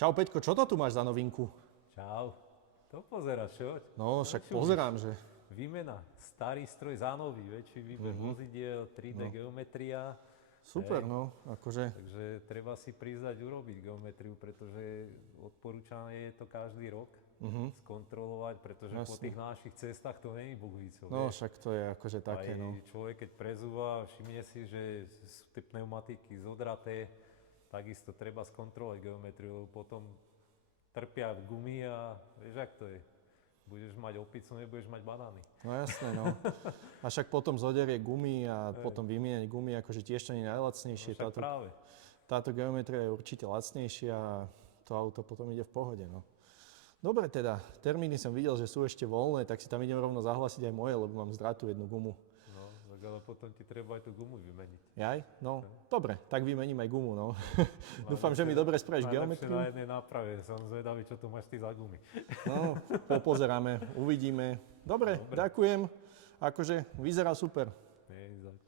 Čau Peťko, čo to tu máš za novinku? Čau. To pozeráš, čo? No, však pozerám, že... Výmena. Starý stroj za nový, väčší výber vozidiel, 3D geometria. Super, Hej. no, akože... Takže treba si priznať urobiť geometriu, pretože odporúčané je to každý rok skontrolovať, pretože po Jasne. tých našich cestách to není Boh ví co, No, vieš. však to je akože také, Aj no. človek, keď prezúva, všimne si, že sú tie pneumatiky zodraté, takisto treba skontrolovať geometriu, lebo potom trpia gumy a vieš, ak to je. Budeš mať opicu, nebudeš mať banány. No jasné, no. A však potom zoderie gumy a potom vymieňať gumy, akože tiež to nie je najlacnejšie. Však práve. Táto geometria je určite lacnejšia a to auto potom ide v pohode, no. Dobre teda, termíny som videl, že sú ešte voľné, tak si tam idem rovno zahlasiť aj moje, lebo mám zdratú jednu gumu. No, tak ale potom ti treba aj tú gumu vymeniť. Jaj? No, dobre, tak vymením aj gumu, no. Dúfam, že mi dobre spravíš Najlepšie geometriu. na jednej náprave, som zvedavý, čo tu máš ty za gumy. No, popozeráme, uvidíme. Dobre, ďakujem. Akože vyzerá super. Nie, zač.